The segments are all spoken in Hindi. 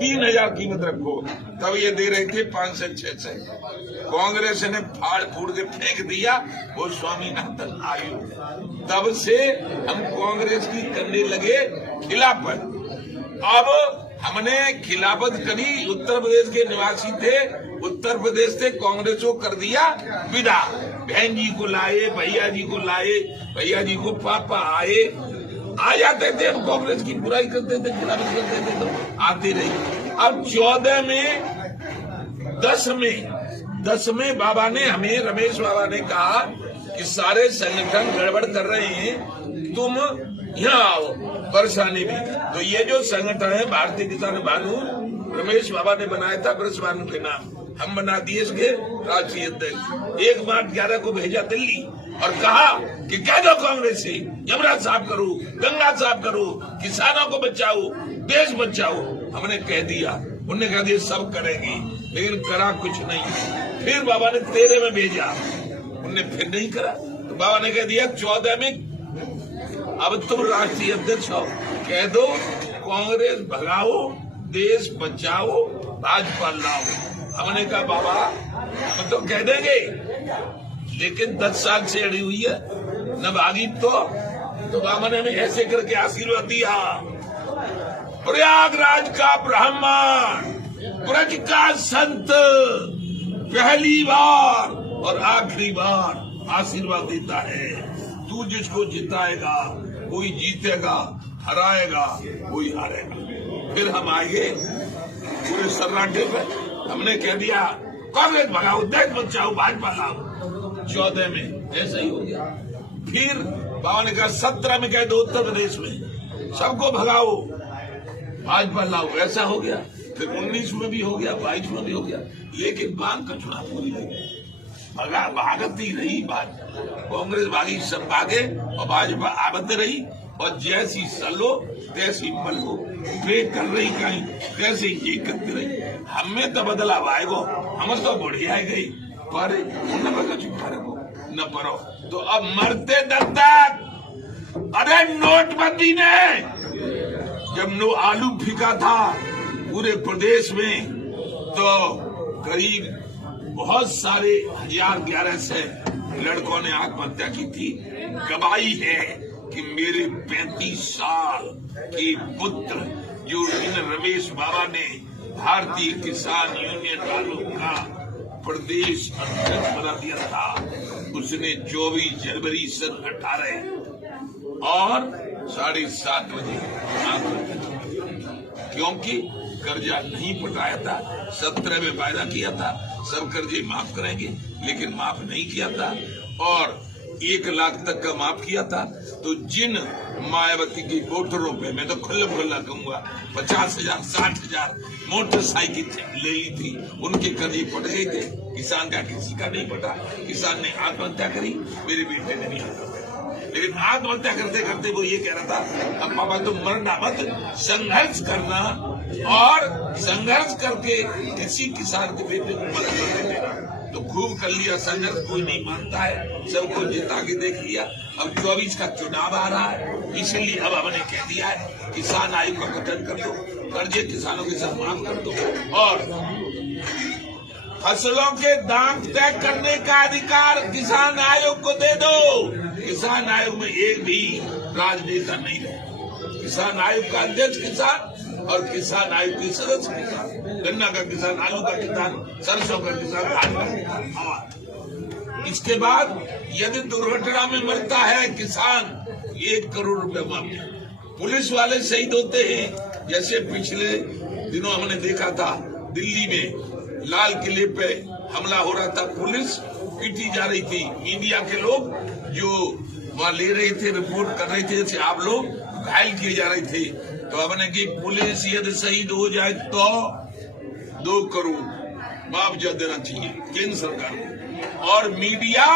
3000 कीमत रखो, तब ये दे रहे थे 500-600। कांग्रेस ने फाड़ फूड़ के फेंक दिया वो स्वामीनाथन आयोग। तब से हम कांग्रेस की करने लगे खिलाफत। अब हमने खिलाफत करी, उत्तर प्रदेश के निवासी थे, उत्तर प्रदेश से कांग्रेस को कर दिया विदा। बहन जी को लाए, भैया जी को लाए, भैया जी को पापा आए, आ जाते थे, हम कांग्रेस की बुराई करते थे, खिलाफत करते थे तो आते रही। अब 14 में 10 में बाबा ने हमें, रमेश बाबा ने कहा कि सारे संगठन गड़बड़ कर रहे हैं, तुम यहाँ आओ परेशानी में। तो ये जो संगठन है भारतीय किसान भानु, रमेश बाबा ने बनाया था ब्रज भानु के नाम, हम बना दिए इसके राष्ट्रीय अध्यक्ष। 1 मार्च 11 को भेजा दिल्ली और कहा कि कह दो कांग्रेस से यमुना साफ करो, गंगा साफ करो, किसानों को बचाओ, देश बचाओ। हमने कह दिया, उन्होंने कह दिया सब करेंगे, लेकिन करा कुछ नहीं। फिर बाबा ने 13 में भेजा, उन्होंने फिर नहीं करा। तो बाबा ने कह दिया 14 में अब तुम राष्ट्रीय अध्यक्ष हो, कह दो कांग्रेस भगाओ, देश बचाओ, भाजपा लाओ। हमने कहा बाबा हम तो कह देंगे, लेकिन 10 साल से अड़ी हुई है न भागी। तो बाबा ने हमें ऐसे करके आशीर्वाद दिया। प्रयागराज का ब्राह्मण, ब्रज का संत पहली बार और आखिरी बार आशीर्वाद देता है, तू जिसको जिताएगा कोई जीतेगा, हराएगा कोई हारेगा। फिर हम आए पूरे सन्नाटे पे, हमने कह दिया कांग्रेस भगाओ, देश बचाओ, भाजपा लाओ। 14 में ऐसा ही हो गया। फिर बाबा ने कहा 17 में कह दो उत्तर प्रदेश में सबको भगाओ, भाजपा लाओ, ऐसा हो गया। फिर 19 में भी हो गया, 22 में भी हो गया, लेकिन बांग का चुनाव पूरी लगी, भागती रही बात। कांग्रेस भागी, सब भागे और भाजपा आबद्ध रही, और जैसी सलो तैसी मलो, वे कर रही कहीं कैसे ये करती रही। हमें तो बदलाव आएगो, हम तो बढ़िया गई, पर न बगा चुका रहो न परो। तो अब मरते दम तक, अरे नोटबंदी ने जब आलू फिका था पूरे प्रदेश में, तो करीब बहुत सारे 1000-1100 लड़कों ने आत्महत्या की थी। गवाही है कि मेरे 35 साल के पुत्र जो रमेश बाबा ने भारतीय किसान यूनियन वालों का प्रदेश अध्यक्ष बना दिया था, उसने 24 जनवरी सन 18 और 7:30 बजे आत्महत्या की, क्योंकि कर्जा नहीं पटाया था। 17 में वायदा किया था सब कर्जे माफ करेंगे, लेकिन माफ नहीं किया था, और 1 लाख तक का माफ किया था। तो जिन मायावती की मोटरों पे, मैं तो खुल्ला कहूंगा, 50,000 60,000 मोटरसाइकिल ले ली थी, उनके कर्जे पट गए थे। किसान का किसी का नहीं पटा, किसान ने आत्महत्या करी, मेरे बेटे ने नहीं आत्महत्या। लेकिन आत्महत्या करते करते वो ये कह रहा था, अब पापा तुम मरना मत, संघर्ष करना, और संघर्ष करके किसी किसान के बेटे को मदद कर देना। तो खूब कर लिया संघर्ष, कोई नहीं मानता है, सबको जिता के देख लिया। अब 24 का चुनाव आ रहा है, इसलिए अब हमने कह दिया है किसान आयोग का गठन कर दो, कर्जे किसानों के साथ माफ कर दो, और फसलों के दाम तय करने का अधिकार किसान आयोग को दे दो। किसान आयोग में एक भी राजनेता नहीं रहे, किसान आयोग का अध्यक्ष किसान और किसान आयोग के सदस्य किसान, गन्ना का किसान, आलू का किसान, सरसों का किसान, धान का किसान। इसके बाद यदि दुर्घटना में मरता है किसान, 1 करोड़ रुपए मांगते। पुलिस वाले शहीद होते हैं, जैसे पिछले दिनों हमने देखा था दिल्ली में लाल किले पे हमला हो रहा था, पुलिस पीटी जा रही थी, मीडिया के लोग जो वहाँ ले रहे थे, रिपोर्ट कर रहे थे, जैसे आप लोग घायल किए जा रहे थे। तो हमने की पुलिस यदि शहीद हो जाए तो 2 करोड़ मुआवजा देना चाहिए केंद्र सरकार को। और मीडिया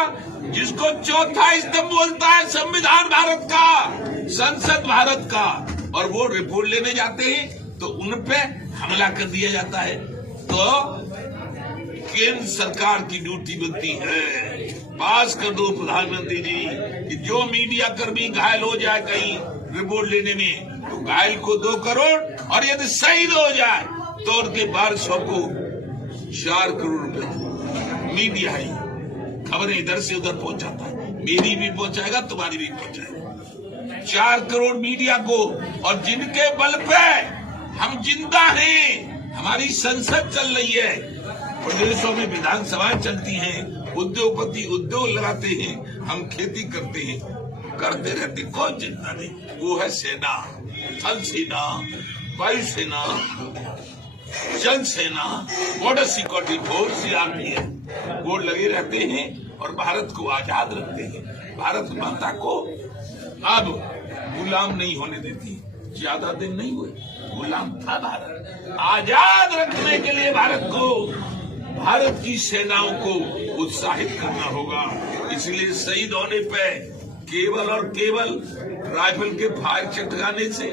जिसको चौथा स्तंभ बोलता है संविधान भारत का, संसद भारत का, और वो रिपोर्ट लेने जाते हैं तो उन पे हमला कर दिया जाता है। तो केंद्र सरकार की ड्यूटी बनती है, पास कर दो प्रधानमंत्री जी कि जो मीडिया कर्मी घायल हो जाए कहीं रिपोर्ट लेने में, तो घायल को 2 करोड़, और यदि शहीद हो जाए तोड़ के 1200 को 4 करोड़ रुपए। मीडिया है, खबरें इधर से उधर पहुंचाता है, मेरी भी पहुंचाएगा, तुम्हारी भी पहुंचाएगा। 4 करोड़ मीडिया को, और जिनके बल पे हम जिंदा हैं, हमारी संसद चल रही है, प्रदेशों में विधानसभाएं चलती हैं, उद्योगपति उद्योग लगाते हैं, हम खेती करते हैं, करते रहते, कोई चिंता नहीं। वो है सेना, थल सेना, वायु सेना, जल सेना, बॉर्डर सिक्योरिटी फोर्स, आर्मी है, वो लगे रहते हैं और भारत को आजाद रखते हैं, भारत माता को अब गुलाम नहीं होने देती। ज्यादा दिन नहीं हुए, गुलाम था भारत। आजाद रखने के लिए भारत को, भारत की सेनाओं को उत्साहित करना होगा। इसलिए शहीद होने पे केवल और केवल राइफल के फायर चटकाने से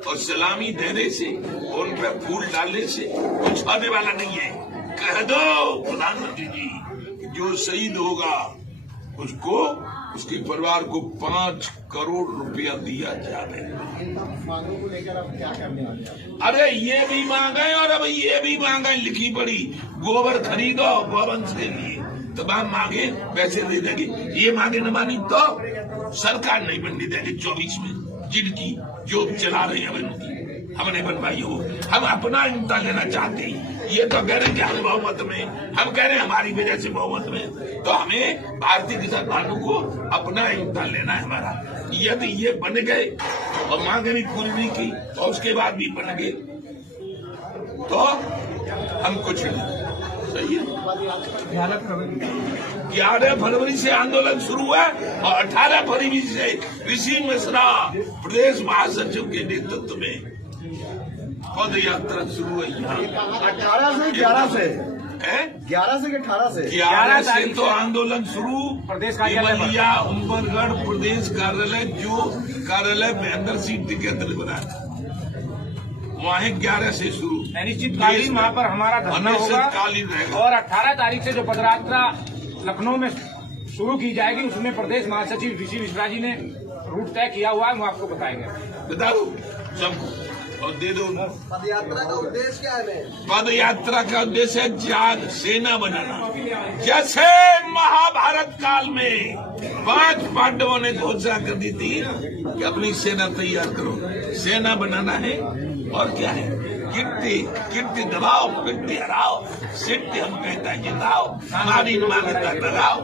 और सलामी देने से, उन पे फूल डालने से कुछ होने वाला नहीं है। कह दो प्रधानमंत्री जी, जो शहीद होगा उसको, उसके परिवार को 5 करोड़ रुपया दिया जाए। मांगों को लेकर अब क्या करने वाले हैं? अरे ये भी मांगे और अब ये भी मांगे, लिखी पड़ी, गोबर खरीदो गोवंश के लिए, तमाम मांगे पैसे दे देंगे। ये मांगे न मानी तो सरकार नहीं बनने देंगे 24 में, जिनकी जो चला रहे हैं उनकी हमने बनवाई हो। हम अपना इम्ता लेना चाहते हैं। ये तो कह रहे हैं कि हम बहुमत में, हम कह रहे हैं हमारी वजह से बहुमत में, तो हमें भारतीय किसान भाइयों को अपना इम्ता लेना है हमारा। यदि ये बन गए और मांगे भी पूरी नहीं की और उसके बाद भी बन गए तो हम कुछ नहीं। सही है। 11 फरवरी से आंदोलन शुरू हुआ और 18 फरवरी से ऋषि मिश्रा प्रदेश महासचिव के नेतृत्व में पद यात्रा शुरू हुई। 18 से 11 से 11 से 18 से तो आंदोलन शुरू प्रदेश कार्यालय उमरगढ़ प्रदेश कार्यालय, जो कार्यालय महेंद्र सिंह टिकैत बनाया था, वहाँ 11 से शुरू। अनिश्चितकालीन वहाँ पर हमारा धरना होगा और 18 तारीख से जो पदयात्रा लखनऊ में शुरू की जाएगी, उसमें प्रदेश महासचिव ऋषि मिश्रा जी ने रूट तय किया हुआ है, वो आपको बताएंगे। बता दो सबको और दे दो। पदयात्रा का उद्देश्य क्या है? पदयात्रा का उद्देश्य है जाग सेना बनाना। जैसे महाभारत काल में 5 पांडवों ने घोषणा कर दी थी कि अपनी सेना तैयार करो, सेना बनाना है। और क्या है? कीर्ति दबाओ, कीर्ति हराओ, सिद्धि हम कहता है जिताओ, हमारी मान्यता लगाओ।